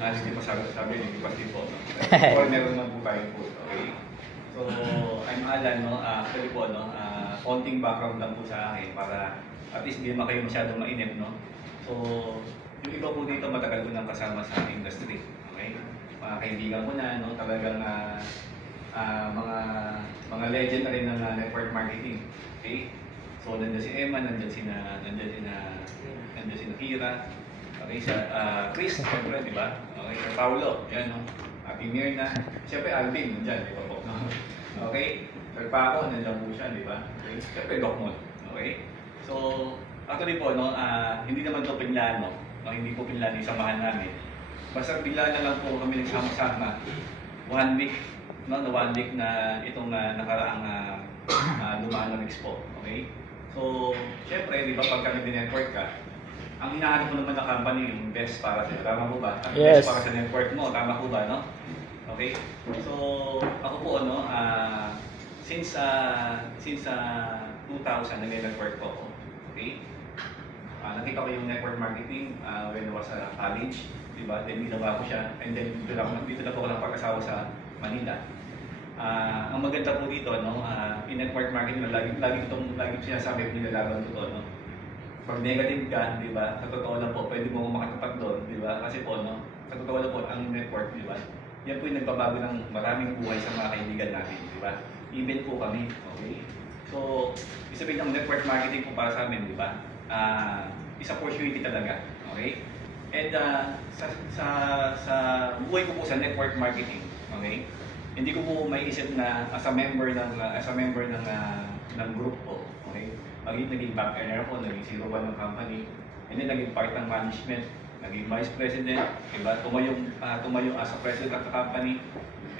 Hindi pa sabi, hindi pa po. Or meron naman po tayong food, okay? So, I'm Alan, no? Actually po, no? Konting background lang po sa akin para at least hindi naman kayo masyadong mainip, no? So, yung iba po dito matagal ko nang kasama sa industry, okay? Mga kaibigan ko na, no? Talagang mga legend na rin ng network marketing, okay? So, nandiyan si Emma, nandiyan si Kira, okay, Chris, siyempre, di ba? Okay, Paulo, yan, no? Ate Mirna, siyempre Alvin, nandiyan, di ba po? Okay, Sir Paco, nandiyan po siya, di ba? Okay, siyempre Docmon, okay? So, actually po, no, hindi naman ito pinlano, no? Hindi po pinlano yung samahan namin. Basta bigla na lang po kami nagsama-sama, 1 week, no, na 1 week na itong nakaraang dumaan ng expo, okay? So, siyempre, di ba, pagka nag-network ka, ang hinahanap mo naman ng company yung best para sa tama po ba? Ang yes. Best para sa network mo, tama po ba, no? Okay? So, ako po, no, since 2000, nag-network po ako. Okay? Nakita ko yung network marketing when I was college, di ba? Then, ginawa ko siya, and then dito na po ako napag-asawa sa Manila. Ang maganda po dito, no, in network marketing, lagi ko sinasabi kung nilalaban ko to, no? Pag negative ka, di ba, sa totoo lang po, pwede mo makatapat doon, di ba? Kasi po, no, sa totoo lang po, ang network, di ba, yan po yung nagbabago ng maraming buhay sa mga kaibigan natin, di ba? Even po kami, okay? So, isabihin ang network marketing po para sa amin, di ba? Is opportunity talaga, okay? And sa buhay ko po sa network marketing, okay? Hindi ko po maiisip na as a member ng group po, okay? Naging back earner po, naging 01 ng company, and then naging part ng management, naging vice president, diba? Tumayo as a president of the company,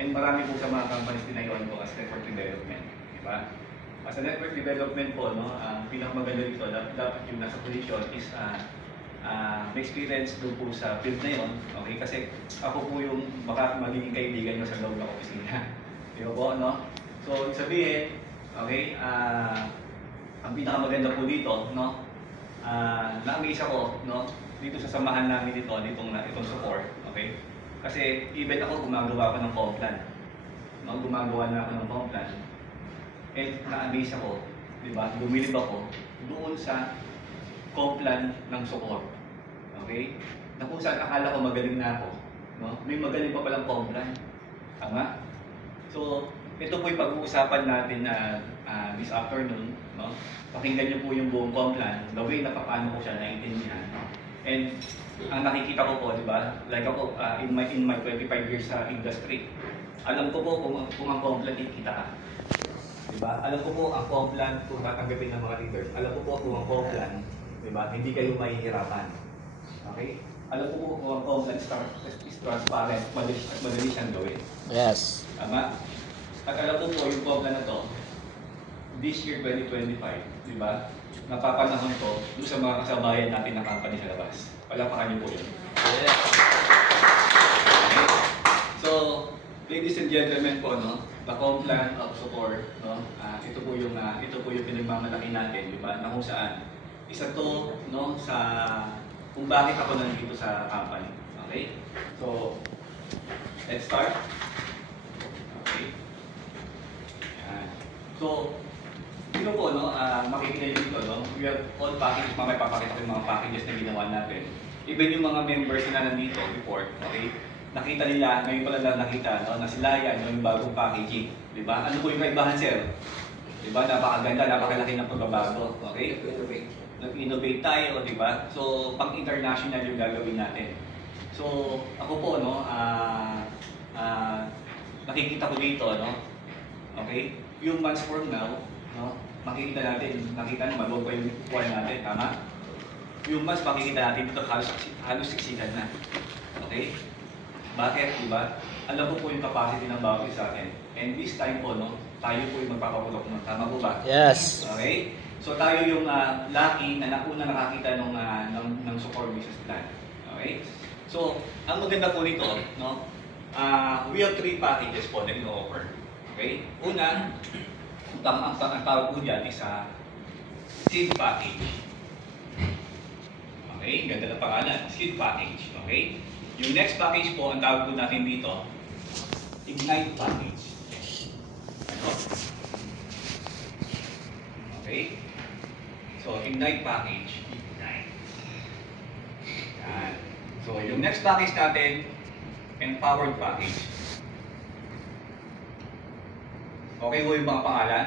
and marami po sa mga companies tinayuan ko as network development, diba? As a network development po, no, pinakamaganda dito, dapat yung nasa position is may experience doon po sa field na yun, okay? Kasi ako po yung magiging kaibigan nyo sa loob ng opisina, diba po, no? So, sabihin, okay, ang pinakamaganda po dito, no, na-amaze ako, no, dito sa samahan namin itong support, okay? Kasi even ako gumagawa ako ng complan, no, gumagawa na ako ng complan, and na-amaze ako, di ba? Bumilib ako doon sa complan ng support, okay? Na kung saan akala ko magaling na ako, no, may magaling pa palang complan, tama? So, ito po yung pag-uusapan natin this afternoon, no? Pakinggan niyo po yung buong complan, the way na paano ko siya naiintindihan. And ang nakikita ko po, di ba? Like ako, in my 25 years sa industry, alam ko po kung ang complan kikita ka. Di ba? Alam ko po ang complan kung tatanggapin ng mga leaders. Alam ko po kung ang complan, di ba? Hindi kayo mahihirapan. Okay? Alam ko po kung ang complan is transparent, madali siyang gawin. Yes. Tama? At alam ko po yung complan na to, this year 2025, di ba? Napapanahon ko doon sa mga kasabayan natin na company sa labas. Palapakan niyo po yun. Yeah. Okay? So, ladies and gentlemen po, no, the complan of support, no, ito po yung pinagmamalaki natin, di ba? Na kung saan isa to, no, sa kung bakit ako nandito sa company. Okay? So, let's start. Okay. Yan. So, dito po, no, makikita nyo dito, no, we have all packages, mamaya papakita ko yung mga packages na ginawa natin. Even yung mga members na nandito before, okay, nakita nila, ngayon pala lang nakita, no, na sila yan, yung bagong packaging. Diba? Ano po yung kaibahan, sir? Diba? Napakaganda, napakalaki ng pagbabago. Okay? Nag-innovate tayo, diba? So, pang-international yung gagawin natin. So, ako po, no, nakikita ko dito, no, okay, yung months from now, no, makikita natin, nakita naman, maluwag pa yung kuwan natin, tama? Yung mas makikita natin dito, halos siksikan na. Okay? Bakit? Diba? Alam ko po yung capacity ng bawat isa atin. And this time po, no, tayo po yung magpapapulok nun. Tama po ba? Yes. Okay? So tayo yung lucky na una nakakita ng support business plan. Okay? So, ang maganda po nito, no, we have 3 packages po na ino-offer. Okay? Una, ang tawag po dyan is seed package. Okay? Ganda na pangalan. Seed package. Okay? Yung next package po, ang tawag po natin dito, Ignite package. Ito. Okay? So, Ignite package. Ignite. Yan. So, yung next package natin, Empowered package. Okay po yung mga pangalan?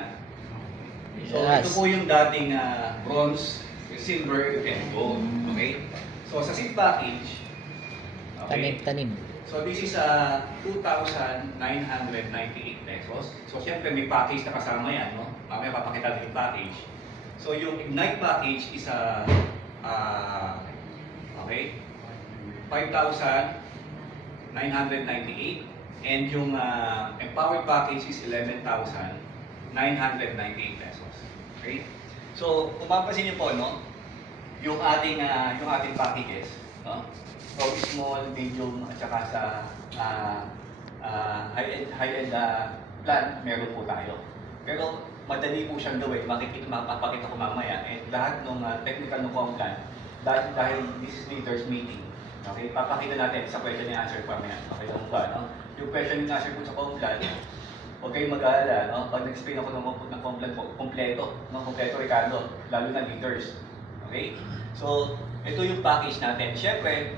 So, ito po yung dating bronze, silver, and gold. Okay? So, sa seed package, okay? Tanim. So, this is 2,998 pesos. So, syempre may package na kasama yan, no? Mamaya papakita natin yung package. So, yung Ignite package is okay, 5,998. And yung Empowered package is 11,998 pesos. Okay? So, kung mapapansin niyo po, no? Yung ating packages, no? So, small, medium, at saka sa high-end plan, meron po tayo. Pero madali po siyang gawin, mapapakita ko mamaya. And lahat ng technical ng plan, dahil this is leaders meeting, okay, papakita natin sa question and answer mamaya. Okay lang ba, no? Yung question and answer po sa plan, huwag kayong mag-aalala, no? Pag nag-explain ako ng plan po, kompleto, no? Kompleto, Ricardo, lalo na leaders. Okay? So, ito yung package natin. Siyempre,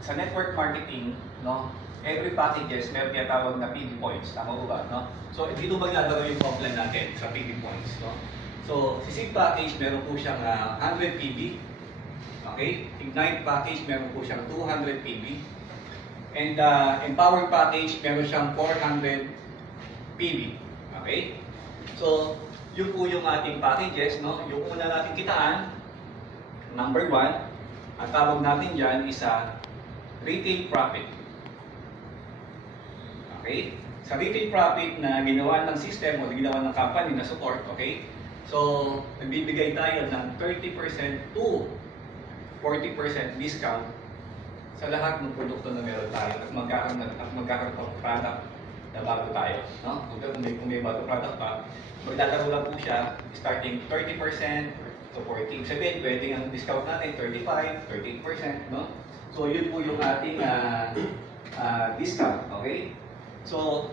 sa network marketing, no, every packages meron tinatawag na PV points. Tama po ba? No? So, dito ba ginagawa yung plan natin sa PV points? No? So, si SIG package, meron po siyang 100 PV. Okay? Ignite package, meron po siyang 200 PV. And Empowered package, meron siyang 400 PV. Okay? So, yun po yung ating packages. No? Yung una natin kitaan, number 1, ang tawag natin dyan is retail profit. Okay? Sa retail profit na ginawa ng system o ginawa ng company na support, okay? So, nagbibigay tayo ng 30% to 40% discount sa lahat ng produkto na meron tayo at magkakaroon ng product na bago tayo. No? Kung may bago product pa, maglalaro lang po siya starting 30% to 40%. Sabihin, pwede ang discount natin 35%, 38%, no? So, yun po yung ating discount, okay? So,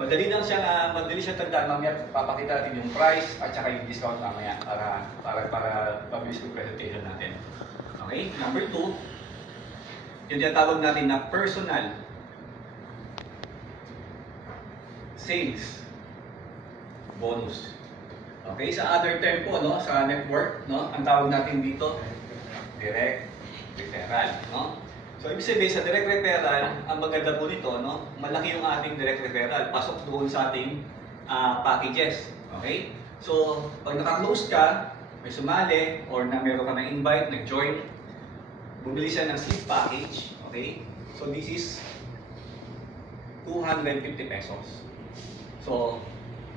madali siya tandaan. Mamaya papakita natin yung price at saka yung discount mamaya para pabilis yung presentation natin. Okay? Number 2, yung tinatawag natin na personal sales bonus. Okay? Sa other term po, no? Sa network, no? Ang tawag natin dito, direct referral, no? So, ibig sabihin sa direct referral, ang maganda po nito, no? Malaki yung ating direct referral, pasok doon sa ating packages, okay? So, pag naka-close ka, may sumali, or na meron ka na invite, nag-join, bumili siya ng seed package, okay? So, this is 250 pesos. So,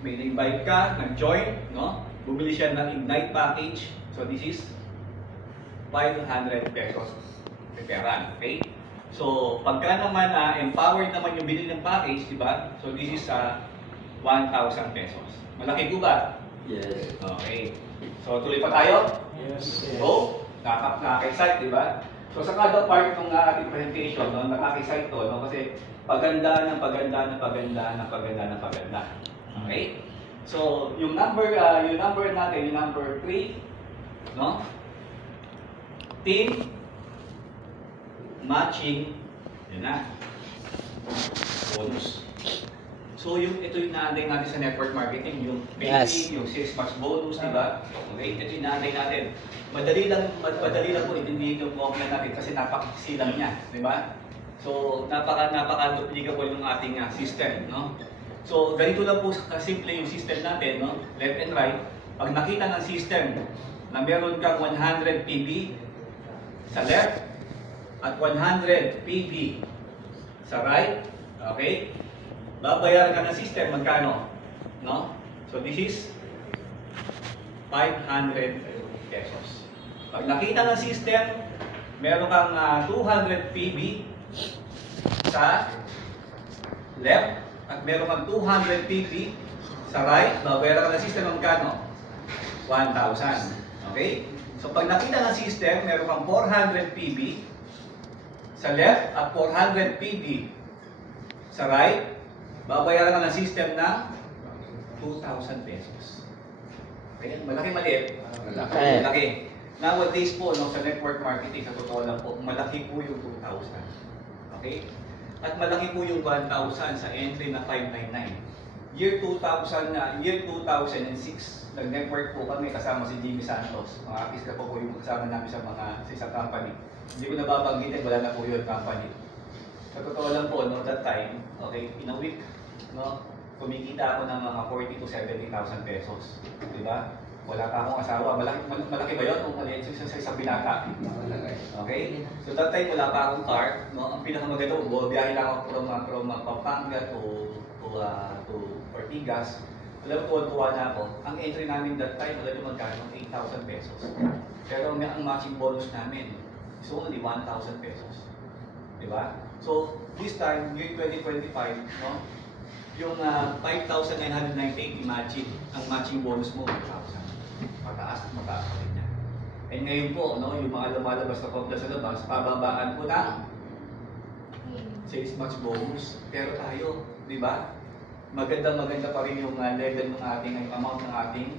may invite ka, nag-join, no? Bumili siya ng Ignite package, so this is 500 pesos referral, okay? So, pagka naman empowered naman yung binili ng package, di ba? So, this is 1,000 pesos. Malaki po ba? Yes. Okay. So, tuloy pa tayo? Yes. So, nakaka-excite, di ba? So, sa kada part ng ating presentation, no, nakaka-excite to, no? Kasi paganda ng paganda ng paganda ng paganda ng paganda. Okay? So, yung number natin, yung number 3, no? Team matching, yun na, bonus. So, ito yung naantay natin sa network marketing, yung paying, yung sales match bonus, di ba? Okay, ito yung naantay natin. Madali lang po intindihin yung comment natin kasi napakasilang niya, di ba? So, napaka-duplicable yung ating system, no? So, ganito lang po kasimple yung system natin, no? Left and right. Pag nakita ng system na meron kang 100 PV sa left at 100 PV sa right, okay? Babayaran ka ng system magkano? No? So this is 500 pesos. Pag nakita ng system, meron kang 200 PV sa left at meron kang 200 PV sa right, babayaran ka ng system magkano? 1,000. Okay? So pag nakita ng system, meron kang 400 PV Sa left at 400 PB. Sa right, babayaran ka ng system ng 2,000 pesos. Okay? Malaki maliit? Malaki. Nowadays po, no, sa network marketing, sa totoo lang po, malaki po yung 2,000. Okay? At malaki po yung 1,000 sa entry na 599. Year 2006, nag-network po kami kasama si Jimmy Santos. Mga artist na po yung kasama namin sa isang company. Hindi ko nababanggitin, wala na po yung company. Sa totoo lang po, no, that time, okay, in a week, no, kumikita ako ng mga 40 to 70,000 pesos. Diba? Wala pa akong asawa. Malaki ba yun? Kung maliit sa isang binata. Okay? So that time, wala pa akong car. No? Ang pinakamaganda ko, biyahe lang ako from Pampanga to Ortigas. Alam ko, tuwa na ako. Ang entry namin that time, alam mo magkano? 8,000 pesos. Pero ang matching bonus namin is only 1,000 pesos. Diba? So, this time, year 2025, no? Yung 5,998 matching, ang matching bonus mo, 1,000. Mataas at mataas pa rin yan. And ngayon po, no, yung mga lumalabas na complex sa labas, pababaan po ng sales match bonus. Pero tayo, di ba? Maganda pa rin yung level ng ating, yung amount ng ating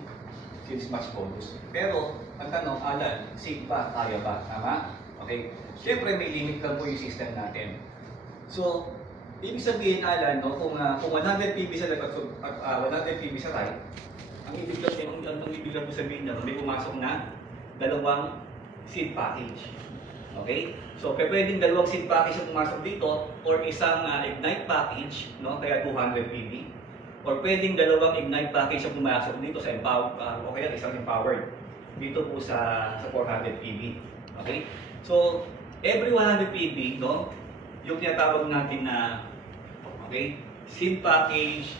sales match bonus. Pero, ang tanong, Alan, safe ba? Kaya ba? Tama? Okay? Siyempre, may limit lang po yung system natin. So, ibig sabihin, Alan, no, kung 100 PB sa left at 100 PB sa right, ang ibig lang po sabihin na may pumasok na dalawang seed package. Okay? So, pwedeng dalawang seed package ang pumasok dito or isang ignite package, no, kaya 200 PB. Or pwedeng dalawang ignite package ang pumasok dito sa empowered, o kaya isang empowered dito po sa 400 PB. Okay? So, every 100 PB, no, yung tinatawag natin na, okay, seed package,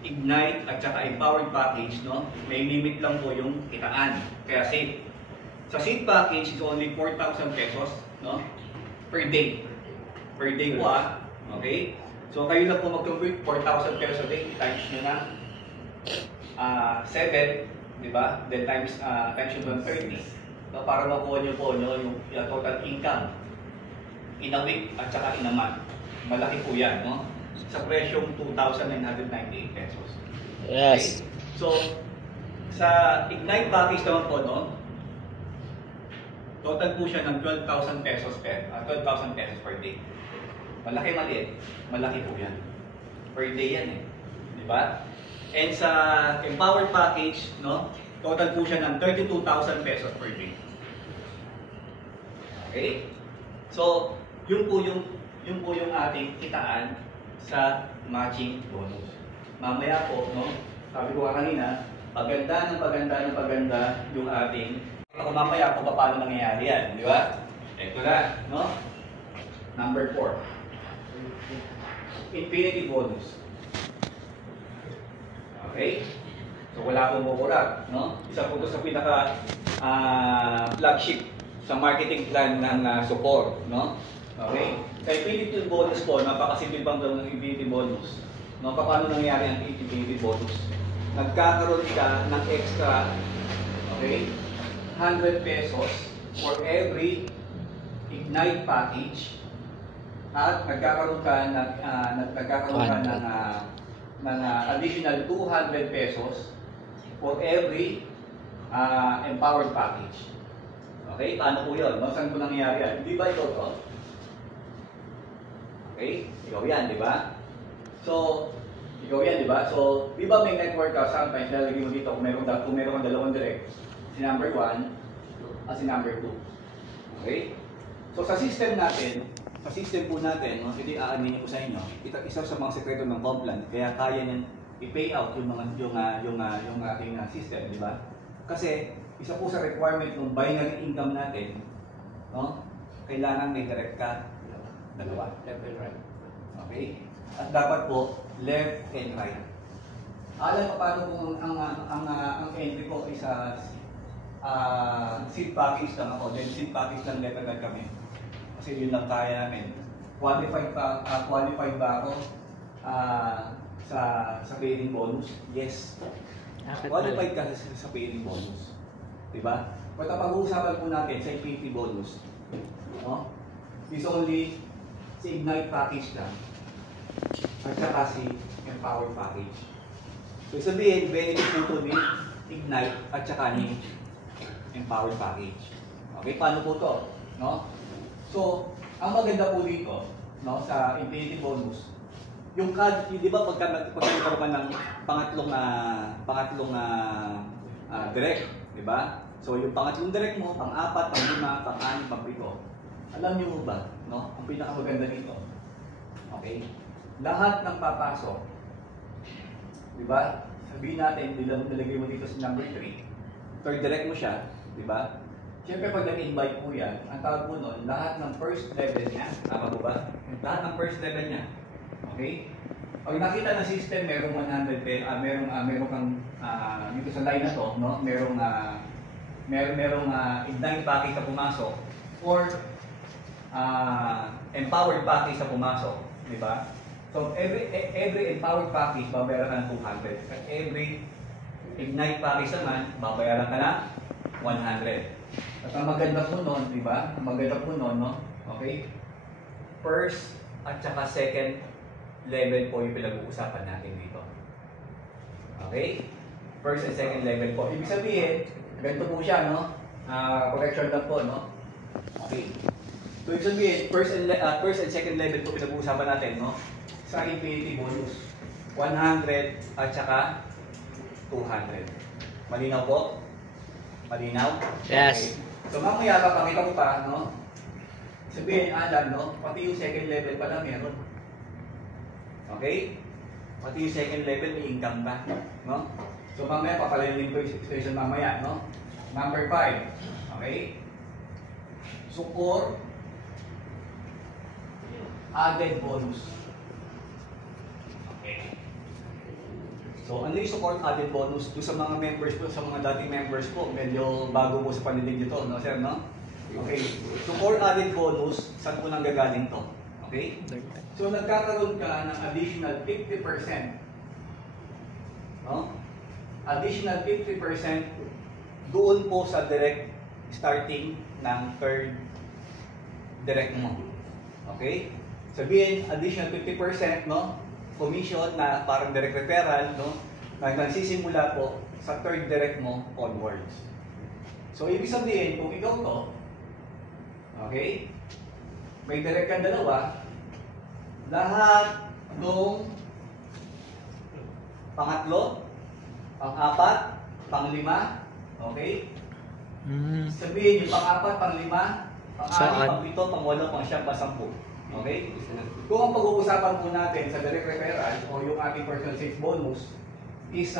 ignite at saka empowered package, no, may limit lang po yung kitaan. Kaya safe. Sa seed package is only 4,000 pesos, no, per day. Per day po okay? So kayo lang po mag-convert 4,000 pesos a day, times nyo na 7, di ba? Then times yung 130. No, para makuha nyo po yung total income in a week at saka in a month. Malaki po yan, no? Sa presyong 2,998 pesos. Yes. Okay? So, sa Ignite package naman po, no? Total po siya ng 12,000 pesos per day. Malaki maliit, malaki po yan. Per day yan eh. Di ba? And sa Empowered package, no? Total po siya ng 32,000 pesos per day. Okay? So, yun po yung ating kitaan sa matching bonus. Mamaya po, no? Sabi ko kanina, paganda yung ating. Ako mamaya kung paano nangyayari yan, di ba? Ito na, no? Number 4. Infinity bonus. Okay? So wala akong kukurap, no? Isa po ito sa pinaka flagship sa marketing plan ng support, no? Okay? Sa Infinity bonus po, napakasimple bang ng Infinity bonus. No, paano nangyari ang Infinity bonus? Nagkakaroon ka ng extra, okay, 100 pesos for every Ignite package at nagkakaroon ka ng additional 200 pesos for every empowered package. Okay? Paano po yun? No? Saan po nangyayari yan? Di ba ito to? Okay? Ikaw yan, di ba? So, ikaw yan, di ba? So, di ba may network ka? Sometimes, lalagay mo dito kung meron kang dalawang direct. Si number 1 at si number 2. Okay? So, sa system po natin, no, hindi aanin ko sa inyo, isa sa mga sekreto ng Complan, kaya kaya niyang i-pay out yung ating system, di ba? Kasi, isa po sa requirement ng binary income natin, no, kailangan may direct ka, dalawa, left and right. Okay? At dapat po, left and right. Alam mo paano kung ang entry ko is seed package lang ako, then seed package lang left and right kami. Kasi yun lang kaya namin. Qualified ba ako sa paying bonus? Yes. Qualified ka sa paying bonus. Diba? But ang pag-uusapan po natin sa Infinity bonus, no? is only si Ignite package lang at saka si Empower package. So sabihin, benefit po ni Ignite at saka ni Empower package. Okay, paano po to? No? So, ang maganda po dito, no, sa Infinity Bonus, yung CAD, di ba pagka nagkaroon ng pangatlong direct, di ba? So, yung pangatlong direct mo, pang-4, pang-5, pang-6, pang-7. Alam niyo mo ba, no? Ang pinakamaganda dito. Okay? Lahat ng papasok, di ba? Sabihin natin, nilagay mo dito sa number 3, third direct mo siya, di ba? Siyempre, pag nag-invite po yan, ang tawag po nun, lahat ng first level niya, tama po ba? Lahat ng first level niya. Okay? Pag nakita ng system, merong 100, merong kang, dito sa line na to, no? Merong Ignite package na pumasok, or Empowered package na pumasok, di ba? So, every Empowered package, babayaran ka ng 200. At every Ignite package naman, babayaran ka ng 100. At ang maganda po nun, di ba? Ang maganda po nun, no? Okay? First at saka second level po yung pinag-uusapan natin dito. Okay? First and second level po. Ibig sabihin, ganito po siya, no? Correction lang po, no? Okay. So, ibig sabihin, first and second level po pinag-uusapan natin, no? Sa Infinity Bonus. 100 at saka 200. Malinaw po? Malinaw? Yes. Okay. So mamaya papakita ko pa, no? Sabihin, Alan, no? Pati yung second level pala meron. Okay? Pati yung second level may income pa, no? So mamaya papalayin ko yung expression mamaya, no? Number 5. Okay? Sukor added bonus. Okay. So, ano yung support added bonus? Doon sa mga members po, sa mga dating members po, medyo bago po sa panilig nito, no sir, no? Okay. Support added bonus, saan po nang gagaling to? Okay? So, nagkakaroon ka ng additional 50%. No? Additional 50% doon po sa direct starting ng third direct mo. Okay? Sabihin, additional 50%, no? Commission na parang direct referral, no? Nagsisimula po sa third direct mo onwards. So, ibig sabihin, kung ikaw to, okay, may direct kang dalawa, lahat nung pangatlo, pang-4, pang-5, okay? Sabihin, yung pang-4, pang-5, pang-6, pang-7, pang-8, pang-9, pang-10. Okay? Kung ang pag-uusapan po natin sa direct referral o yung ating personal sales bonus is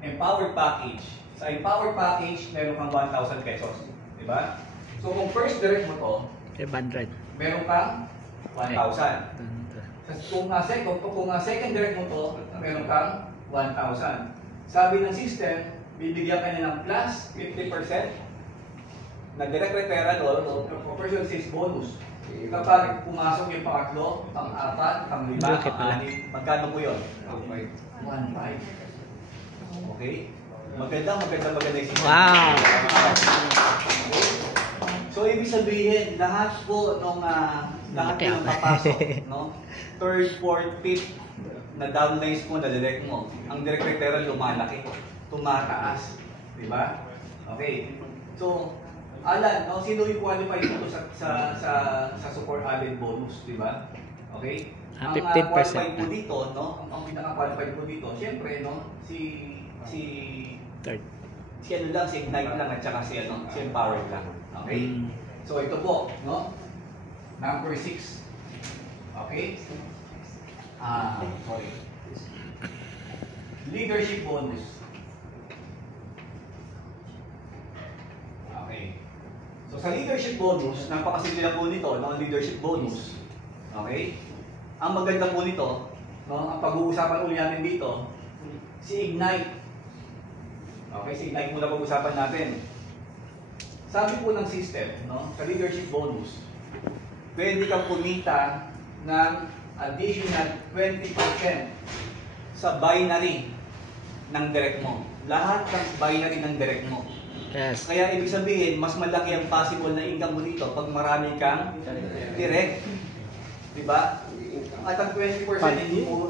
empowered package. Sa empowered package, meron kang 1,000 pesos. Diba? So kung first direct mo to, 500. meron kang 1,000. Kung second direct mo to, meron kang 1,000. Sabi ng system, bibigyan ka na ng plus 50% na direct referral o personal sales bonus. Kapag pumasok yung pangatlo, pang-4, pang-5, pang-6, magkano po yun? 1,500. Okay? Maganda yung system. Wow! Okay? So, ibig sabihin, lahat po nung lahat ng papasok, no? Third, fourth, fifth, na downlines mo, na direct mo. Ang direct referral lumalaki, tumataas. Diba? Okay. So, Alan, no, sino yung qualified dito sa support added bonus, di ba? Okay? Ang 15% qualified po dito, no? Ang pinaka-qualified po dito, syempre, no, Third. si ano lang, si Ignite lang at saka si Empowered lang. Okay? So ito po, no? Number 6. Okay? Sorry. Leadership bonus. Okay. So sa leadership bonus, napakasimple lang po nito, no? Leadership bonus. Okay? Ang maganda po nito, no? Ang pag-uusapan ulit natin dito, si Ignite. Okay, si Ignite muna pag-uusapan natin. Sabi po ng system, no? Sa leadership bonus, pwede kang kumita ng additional 20% sa binary ng direct mo. Lahat ng binary ng direct mo. Yes. Kaya ibig sabihin, mas malaki ang possible na income mo dito pag marami kang direct. Diba? At ang 20%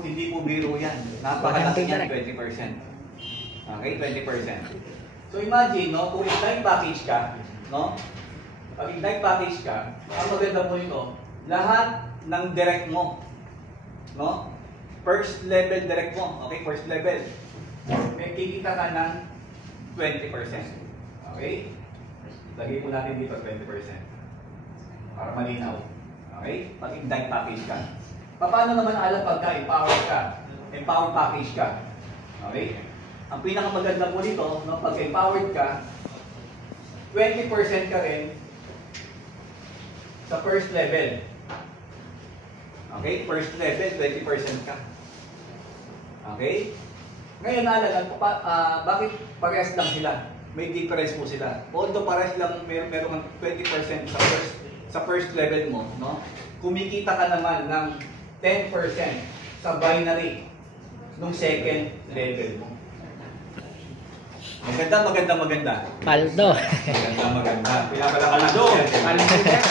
hindi po biro yan. Napakalaki yan, 20%. Okay, 20%. So imagine, no, kung ignite package ka, no? Pag ignite package ka, ang maganda mo nito, lahat ng direct mo, no? First level direct mo, okay, first level. May kikita ka ng 20%. Okay? Lagay po natin dito 20%. Para malinaw. Okay? Pag ignite package ka. Paano naman alam pagka empowered ka? Empowered package ka. Okay? Ang pinakamaganda po dito, no, pag empowered ka, 20% ka rin sa first level. Okay? First level, 20% ka. Okay? Ngayon naalala, bakit parehas lang sila? May difference po sila. Although parehas lang meron 20% sa first level mo, no? Kumikita ka naman ng 10% sa binary nung second level mo. Maganda. Paldo. Maganda. Pinapalakan lang.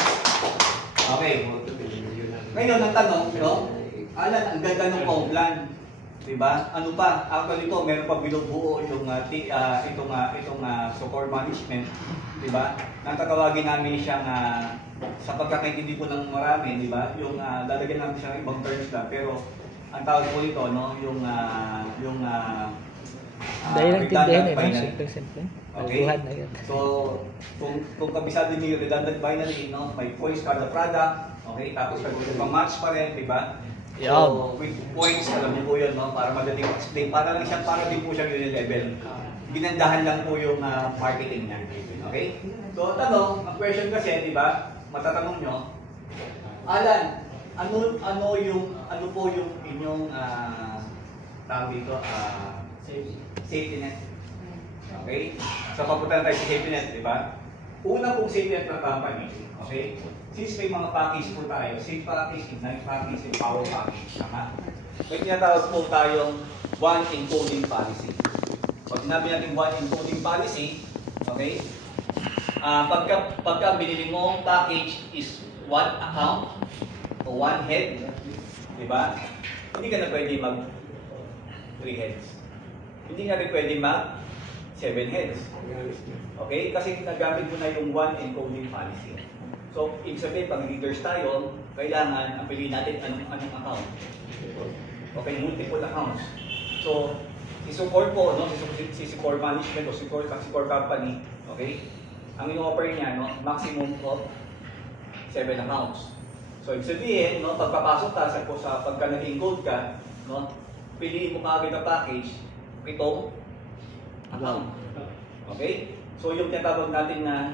Okay. Ngayon ang tanong, no? Alan, ang ganda ng home plan. Diba? Ano pa? Actually ito, meron pa binubuo yung itong support management. Diba? Natatawagin namin siyang sa pagkakaintindi po ng marami, diba? Yung lalagyan namin siyang ibang terms lang. Pero ang tawag po ito, no? Yung redundant binary. binary. Okay? So, kung kabisado niyo yung redundant binary, no? May points kada product, okay? Tapos match pa rin, diba? So, with points, alam niyo po yun, no? Para madaling explain. Para din po siya level. Binandahan lang po yung marketing niya. Okay? So, tanong, ang question kasi, di ba? Matatanong nyo, Alan, ano po yung inyong tawag dito, safety net? Okay? So, papunta tayo sa safety net, di ba? Una pong safety net ng company, okay? Since may mga package po tayo, safe package, ignite package, and power package, tama? May tinatawag po tayong one encoding policy. Pag sinabi natin one encoding policy, okay? Pagka binili mong package is one account o one head, di ba? Hindi ka na pwede mag 3 heads. Hindi nga rin pwede mag 7 heads. Okay? Kasi nagamit mo na yung one encoding policy. So, ibig sabihin, pag leaders tayo, kailangan ang piliin natin anong account. Okay, multiple accounts. So, si support po, no, si support management o support company, okay, ang in-offer niya, no, maximum of 7 accounts. So, ibig sabihin, no, pagpapasok ka sa pagka nag-encode ka, no, piliin mo kaagad ang package, 7 account. Okay? So yung tinatawag natin na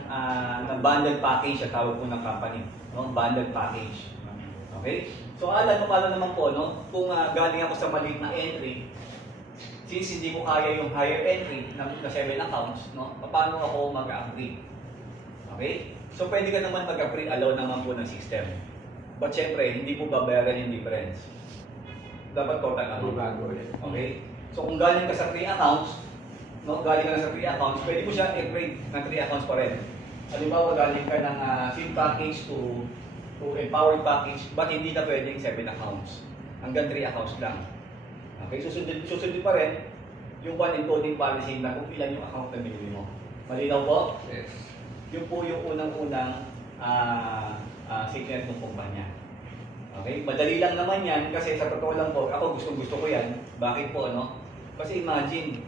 bundled package ang tawag po ng company, no? Bundled package. Okay? So alam mo pala naman po, no? Kung galing ako sa maliit na entry, since hindi ko kaya yung higher entry na 7 accounts, no? Paano ako mag-upgrade? Okay? So pwede ka naman mag-upgrade, allow naman po ng system. But syempre, hindi po babayaran yung difference. Dapat total amount. Okay? So kung galing ka sa 3 accounts, no, galing ka na sa 3 accounts, pwede mo siya i-upgrade ng 3 accounts pa rin. Halimbawa, galing ka ng SIM package to empowered package, but hindi na pwedeng 7 accounts. Hanggang 3 accounts lang. Okay, susundin pa rin yung one encoding policy na kung ilan yung account na binili mo. Malinaw po? Yes. Yun po yung unang-unang secret ng kumpanya. Okay, madali lang naman yan kasi sa totoo lang po, ako gusto ko yan. Bakit po, ano? Kasi imagine,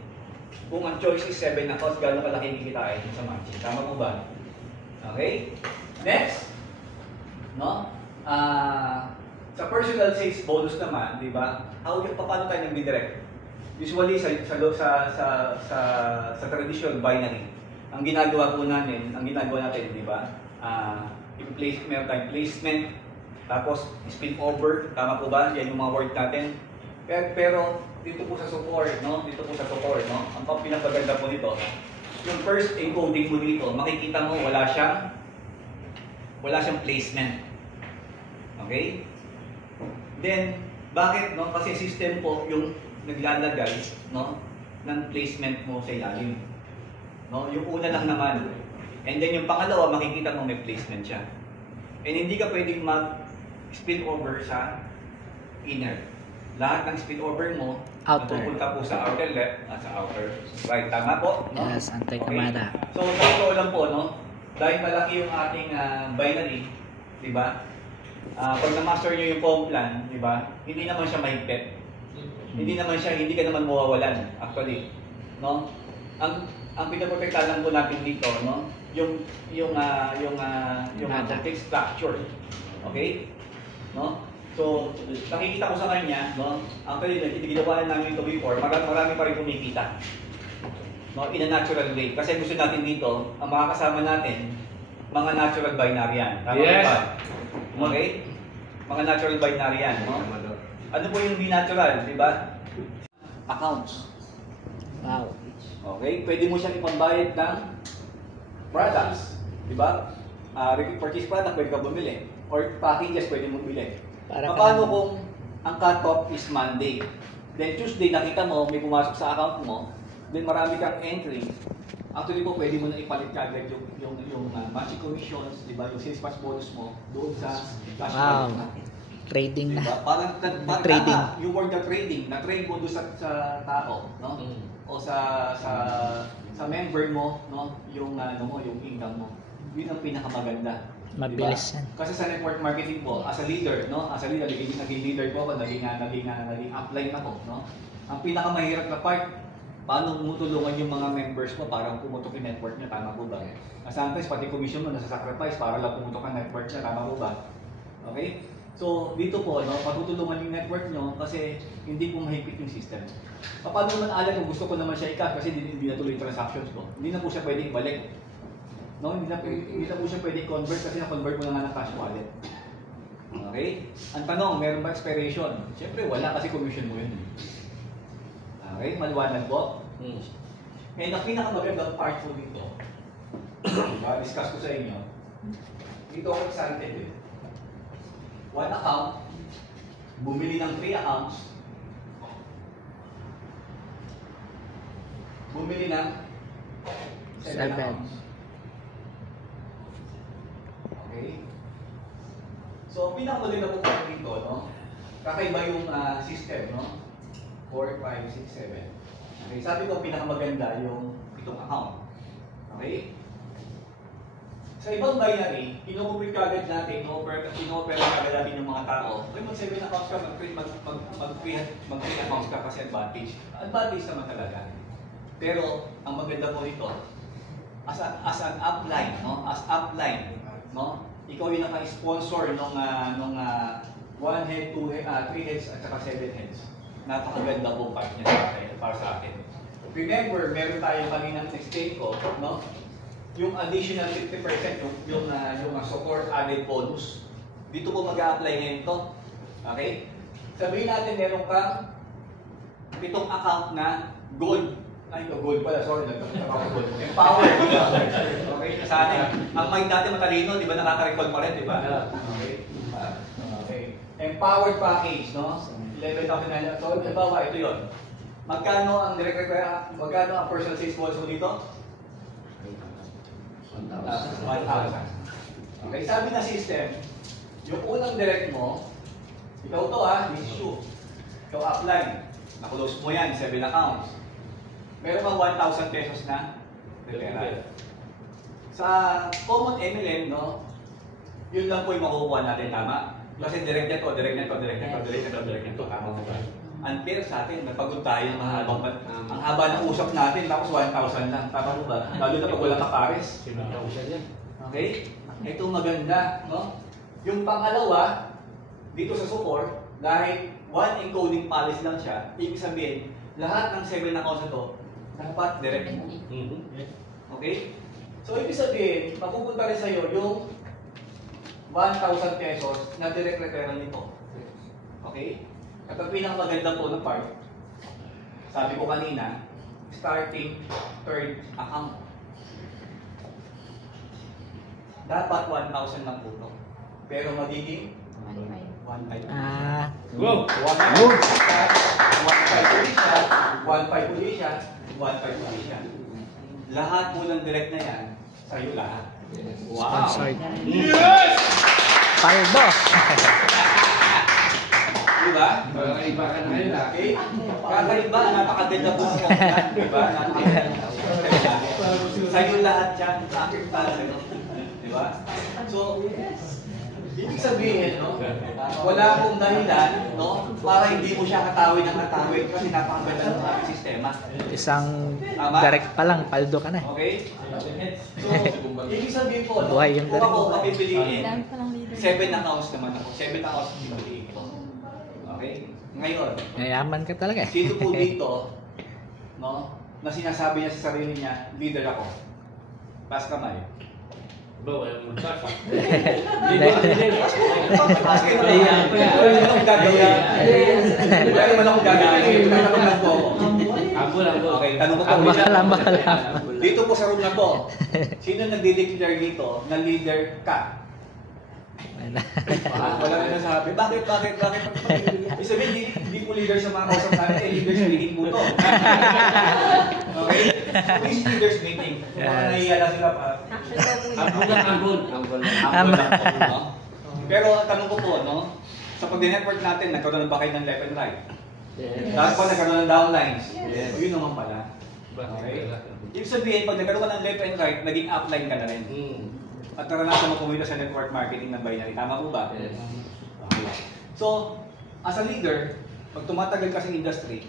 kung ang choice is 7 accounts, gano'ng kalaki kikitain sa matching. Tama po ba? Okay? Next. No? Sa personal sales bonus naman, di ba? Paano tayo nag-direct? Usually, sa traditional binary, ang ginagawa natin, di ba? Meron tayong placement, tapos spin over, tama po ba? Yan yung mga word natin. Pero dito po sa support, no? Ang pinakaganda po nito, yung first encoding mo dito, makikita mo wala siyang placement. Okay? Then, bakit, no? Kasi system po yung naglalagay, no, ng placement mo sa ilalim. No? Yung una lang naman. And then yung pangalawa, makikita mo may placement siya. And hindi ka pwedeng mag-spill over sa inner. Lahat ng spill over mo, Outer. pupunta po sa outer left at sa outer right. Tama po? No? Yes, anti-kamada. So, totoo lang po, no? Dahil malaki yung ating binary, di ba? Pag na-master nyo yung form plan, di ba? Hindi naman siya mahigpit. Hindi ka naman mawawalan, actually. No? Ang pinaprotektahan lang po natin dito, no? Yung text structure. Okay? No? So, nakikita ko sa kanya, no? Actually, ginawa namin ito before, marami pa rin kumikita. No? In a natural way. Kasi gusto natin dito, ang mga kasama natin, mga natural binary yan. Tama ba? Okay? Mga natural binary yan, no? Ano po yung hindi natural, di ba? Accounts. Wow. Okay? Pwede mo siyang ipambayad ng products. Di ba? Purchase product, pwede ka bumili. Or packages, pwede mo bili. Paano kung ang cut-off is Monday? Then Tuesday, nakita mo, may pumasok sa account mo, then marami kang entry. Actually po, pwede mo na ipalit kagad yung matching commissions, di ba? Yung sales patch bonus mo doon sa cash Wow. wallet na. Trading na. Diba? Parang Trading. you were the trading, na-trade mo doon sa tao, no? O sa member mo, no? Yung yung income mo. Yun ang pinakamaganda. Mabilis yan. Kasi sa network marketing po, as a leader, no? As a leader, naging leader po ako, naging upline ako, no? Ang pinakamahirap na part, paano mo tulungan yung mga members mo para pumutok yung network niya, tama po ba? Sometimes pati commission mo nasa-sacrifice para lang pumutok ang network niya, tama po ba? Okay? So, dito po, no, patutulungan yung network nyo kasi hindi po mahigpit yung system. Paano naman alam kung gusto ko naman siya i-cut kasi hindi na tuloy yung transactions ko? Hindi na po siya pwedeng ibalik. No, hindi na po siya pwedeng convert kasi na-convert mo na nga ng cash wallet. Okay? Ang tanong, meron ba expiration? Siyempre, wala kasi commission mo yun. Okay? Maliwanag po? And ang pinakamagandang part po dito, discuss ko sa inyo, dito ako excited eh. One account, bumili ng 3 accounts, bumili ng 7 accounts. Okay? So, pinakamaganda po dito, no? Kakaiba yung system, no? 4, 5, 6, 7. Okay, sabi ko pinakamaganda yung itong account. Okay? Sa ibang binary, kinukupit kagad natin, ino-opera kagad natin yung mga tao. Kung mag-7 accounts ka, mag-3 accounts ka kasi advantage. Advantage naman talaga. Pero, ang maganda po ito, as an upline, no? As upline, no? Ikaw yung naka-sponsor nung 1 head, 2 head, 3 heads at saka 7 heads. Napakaganda po part niya para sa akin. Remember, meron tayo kaninang explain ko, no? Yung additional 50%, yung support added bonus. Dito po mag-a-apply ngayon to. Okay? Sabihin natin meron kang 7 account na gold. Ay, gold pala, sorry, gold. Empowered. Okay, nasanay. Ang mind dati matalino, di ba nakaka-recall pa rin, di ba? Okay. Okay. Empowered package, no? 11,900. So, halimbawa, ito yun. Magkano ang direct require, magkano ang personal sales bonus mo dito? 1,000. Okay, sabi na system, yung unang direct mo, ikaw to this is you. Ikaw upline. Nakulose mo yan, 7 accounts. Meron kang 1,000 pesos na referral. Sa common MLM, no, yun lang po yung makukuha natin, tama? Kasi direct net to, direct net to, direct net to, direct net to, direct net to, tama mo ba? Unfair sa atin, napagod tayo ng mahabang ang haba ng usap natin, tapos 1,000 lang, tama mo ba? Lalo na pag wala ka pares. Okay? Ito maganda, no? Yung pangalawa, dito sa support, dahil 1 encoding policy lang siya, ibig sabihin, lahat ng 7 accounts na to, dapat direct mo. Okay? So, ibig sabihin, mapupunta rin sa'yo yung 1,000 pesos na direct referral nito. Okay? At ang pinakamaganda po na part, sabi ko kanina, starting 3rd account. Dapat 1,000 lang po ito. Pero magiging 1,500. Wow! 1,500 ulit siya, 1,500 ulit siya, 1,500 ulit siya. lahat po ng direct na yan, sa'yo lahat. Wow! Sponsored. Yes! Paldo. Diba? Kakaiba ka na yun ah. Okay? Kakaiba, napakaganda po sa yan. Diba? Napakaganda. Sa'yo lahat yan, akin para sa'yo. Diba? So, ibig sabihin, no? Wala akong dahilan, no? Para hindi mo siya katawin ng katawin kasi napakaganda ng aking sistema. Isang Tama? direct pa lang, paldo ka na. Okay? So, ibig sabihin po, no? Buhay yung Kung ako direct. papipiliin, Dami pa lang leader. 7 accounts naman ako. 7 accounts ang pipiliin ko. Okay? Ngayon, Mayaman ka talaga eh. sino po dito, no? Na sinasabi niya sa sarili niya, leader ako. Taas kamay. Ba, walang magkasa. Wala naman akong gagawin. Wala naman akong gagawin. Tatanong lang po ako. Ambol. Okay, tanong ko po. Ambal. Dito po sa room na to, sino nagdi-declare dito na leader ka? Wala na nasabi. Bakit? Ibig sabihin, hindi po leader sa mga kausap namin, leaders meeting po to. Okay? This leaders meeting. Kung mga nahiya na sila pa. Ambol. Ambol lang po, no? Pero ang tanong ko po, no? Sa pag-network natin, nagkaroon ba kayo ng left and right? Lahat po nagkaroon ng downlines. O yun naman pala. Okay? Ibig sabihin, pag nagkaroon ka ng left and right, naging upline ka na rin. At naranasan mo kumita sa network marketing ng binary. Tama po ba? Yes. Okay. So, as a leader, pag tumatagal ka sa industry,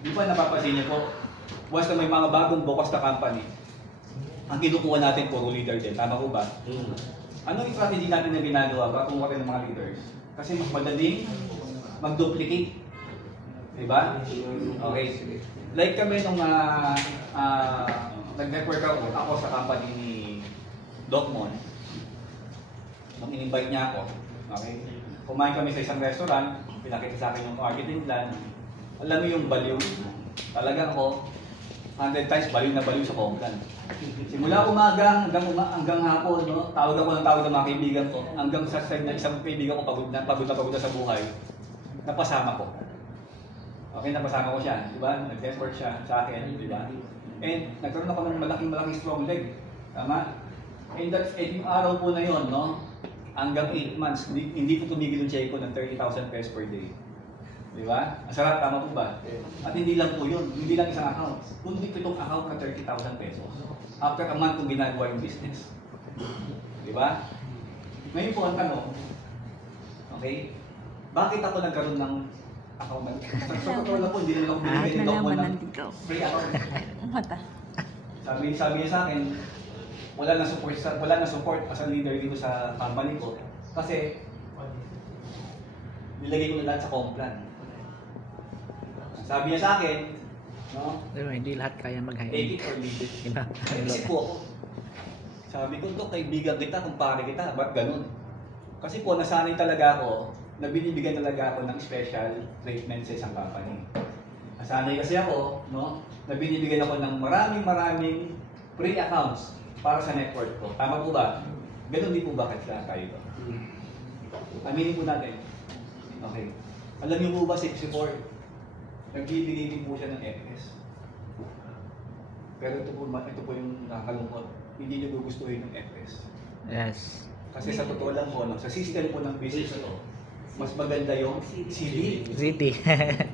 di ba napapansin niyo po, once na may mga bagong bukas na company, ang kinukuha natin puro leader din. Tama po ba? Anong strategy natin na ginagawa para kumuha ng mga leaders? Kasi mas madaling mag-duplicate. Diba? Okay. Like kami nung nag-network ako sa company ni Docmon. Nung in-invite niya ako, okay? Kumain kami sa isang restaurant, pinakita sa akin yung marketing plan. Alam mo yung baliw. Talagang ako, 100 times baliw na baliw sa Complan. Simula umaga hanggang hapon, no? Tawag ako ng mga kaibigan ko. Hanggang sa time na isang kaibigan ko pagod na sa buhay, napasama ko. Okay, napasama ko siya, di ba? Nag-network siya sa akin, di ba? And nagkaroon ako ng malaking strong leg. Tama? And yung araw po na yon, no? Hanggang 8 months, hindi ko tumigil yung check ko ng 30,000 pesos per day. Di ba? Ang sarap, tama po ba? At hindi lang po yun, hindi lang isang account. Kundi itong account na 30,000 pesos. After a month kung ginagawa yung business. Di ba? Ngayon po ang tanong, okay? Bakit ako nagkaroon ng account? Sa totoo lang po, hindi naman ako binigay ng document ng free account. Mata. Sabi niya sa akin, wala na support as a leader dito sa company ko kasi nilagay ko na lahat sa Complan. Sabi niya sa akin, no? Pero hindi lahat kaya mag-hire. Take it or leave it. Diba? Naisip po ako. Sabi ko, kaibigan kita, kumpare kita, ba't ganun? Kasi po, nasanay talaga ako na binibigyan talaga ako ng special treatment sa isang company. Nasanay kasi ako, no? Na binibigyan ako ng maraming free accounts para sa network ko. Tama po ba? Ganun din po bakit sa tayo ko? Aminin po natin. Okay. Alam niyo po ba si Support? Nagbibigay din po siya ng FS. Pero ito po yung nakakalungkot. Hindi niyo gugustuhin ng FS. Yes. Kasi sa totoo lang po, sa system po ng business ito, mas maganda yung CD. City.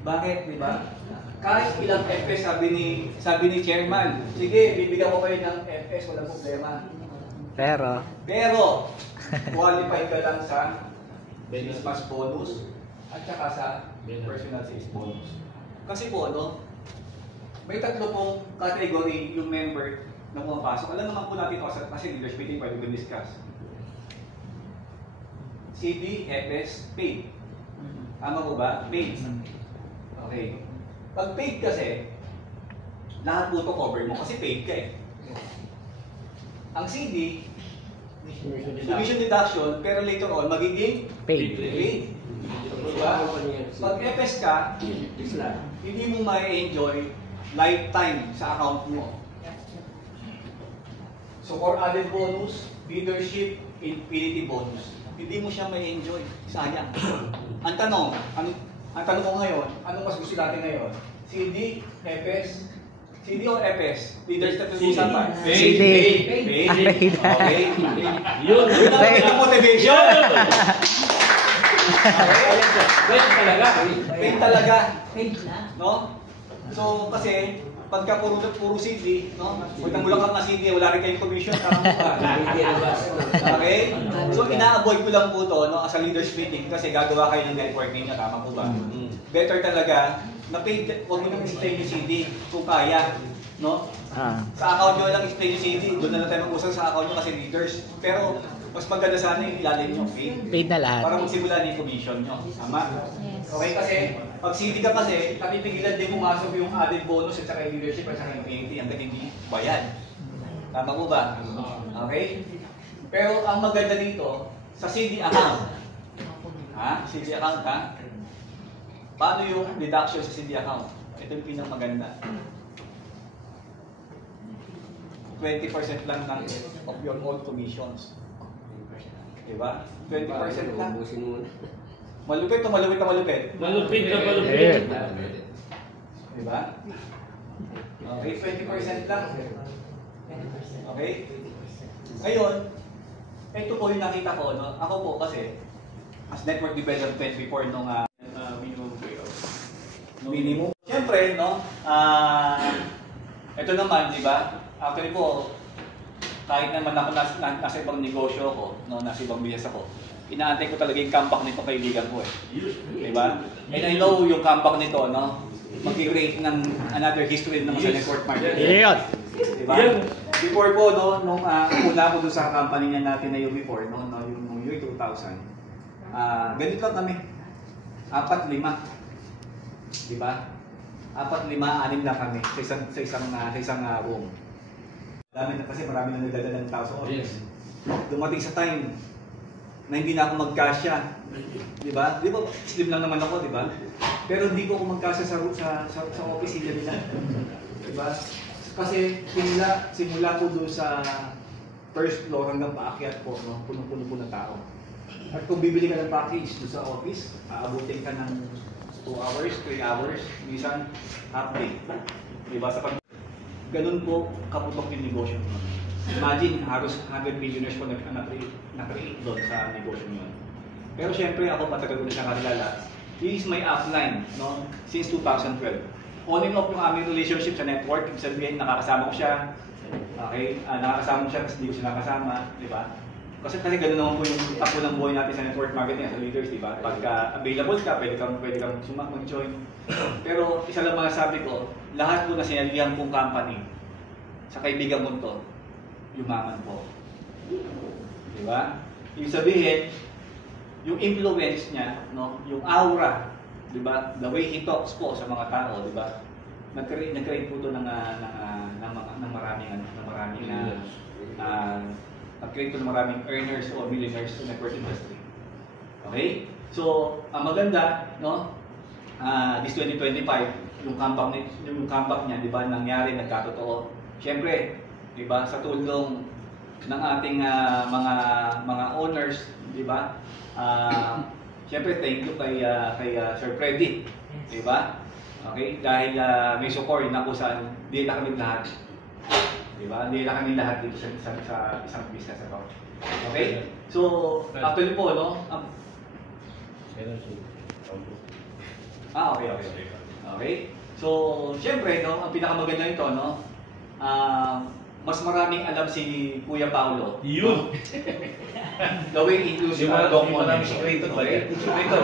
Bakit, di ba? Kahit ilang FS, sabi ni chairman, sige, bibigyan ko kayo ng FS, walang problema. Pero, Qualified ka lang sa Christmas bonus at saka sa personal sales bonus. Kasi po, may tatlo pong category yung member na pumapasok. Alam naman po natin kasi leaders meeting, pwede ko discuss. CD, FS, paid. Tama po ba? Paid. Okay. Pag paid kasi, lahat po ito cover mo kasi paid ka eh. Ang CD, commission deduction, pero later on, magiging paid. Diba? Pag FS ka, hindi mo ma-enjoy lifetime sa account mo. So for added bonus, leadership, infinity bonus, hindi mo siya ma-enjoy. Sayang. Ang tanong ko ngayon, anong mas gusto natin ngayon? CD, FS, CD o FS? Leaders na pinag-usapan. CD. Paid. Paid. Okay. Yun. Yun ang motivation. Ganyan talaga. Paid talaga. Paid na. No? So, kasi, pagka puro CD, no? Pag namulak ka ng CD, wala rin kayong commission, tama mo ba? Okay? So, ina-avoid ko lang po to, no? As a leaders meeting, kasi gagawa kayo ng networking na, tama po ba? Better talaga, na paid, huwag mo nang explain yung CD, kung kaya, no? Sa account nyo lang explain yung CD, doon na lang tayo mag-usap sa account nyo kasi leaders. Pero, mas maganda sana yung ilalim nyo, paid. Paid na lahat. Para magsimula na yung commission nyo. Tama? Okay, kasi pag CD ka kasi, kapipigilan din pumasok yung added bonus at saka yung leadership at saka yung PAT hanggang hindi bayad. Tama mo ba? Okay? Pero ang maganda dito, sa CD account. Ha? CD account ha? Paano yung deduction sa CD account? Ito yung pinamaganda. 20% lang ng of your all commissions. Diba? 20% lang. Malupit o malupit na malupit? Malupit na malupit. Diba? Okay, 20% lang. Okay? Ngayon, ito po yung nakita ko, no? Ako po kasi, as network development before nung minimum payout. Minimum. Siyempre, no? Ito naman, di ba? Actually po, kahit naman ako nasa ibang negosyo ko, no? Nasa ibang business ako, inaantay ko talaga yung comeback nito kaibigan ko eh. Diba? And I know yung comeback nito, no? Mag-create ng another history naman sa network marketing. Yun. Diba? Before po, no, nung una ko doon sa company niya natin na yung before, no, yung year 2000, ganito lang kami. 4-5. Diba? 4-5-6 lang kami sa isang room. Dami na kasi marami na nagdadala ng tao sa office. Dumating sa time na hindi na ako magkasya. Diba? Di ba? Slim lang naman ako, diba? Pero hindi ko ako magkasya sa office nila. Diba? Kasi simula po doon sa first floor hanggang paakyat po, no? Puno-puno po ng tao. At kung bibili ka ng package doon sa office, aabutin ka ng 2 hours, 3 hours, minsan half day. Diba? Ganun po kaputok yung negosyo. Imagine, halos 100 millionaires po na-create doon sa negosyo yun. Pero syempre ako matagal ko na siya kakilala. He is my upline, no? Since 2012. On and off yung aming relationship sa network, ibig sabihin nakakasama ko siya. Okay? Nakakasama ko siya kasi hindi ko siya nakasama, di ba? Kasi ganun naman po yung takbo ng buhay natin sa network marketing as leaders, di ba? Pagka available ka, pwede kang mag-join. Pero isa lang masasabi ko, lahat po na sinalihan kong company sa kaibigan mo to, yumaman po. Di ba? Ibig sabihin, yung influence niya, no, yung aura, di ba? The way he talks po sa mga tao, di ba? Nag-create po ito ng maraming earners o millionaires sa network industry. Okay? So, ang maganda, no? This 2025, yung comeback niya, di ba, nangyari, nagkatotoo. Siyempre, di ba, sa tulong ng ating mga owners, di ba? Siyempre, thank you kay Sir Freddy, di ba? Okay? Dahil may support na kung saan di na kami lahat. Di ba? Di na kami lahat dito sa isang business ito. Okay? So, actually po, no? Okay. So, siyempre, no, ang pinakamaganda nito, no? Mas maraming alam si Kuya Paulo. Yun! Gawing inclusive. Yung mga maraming sikreto ba? Sikreto.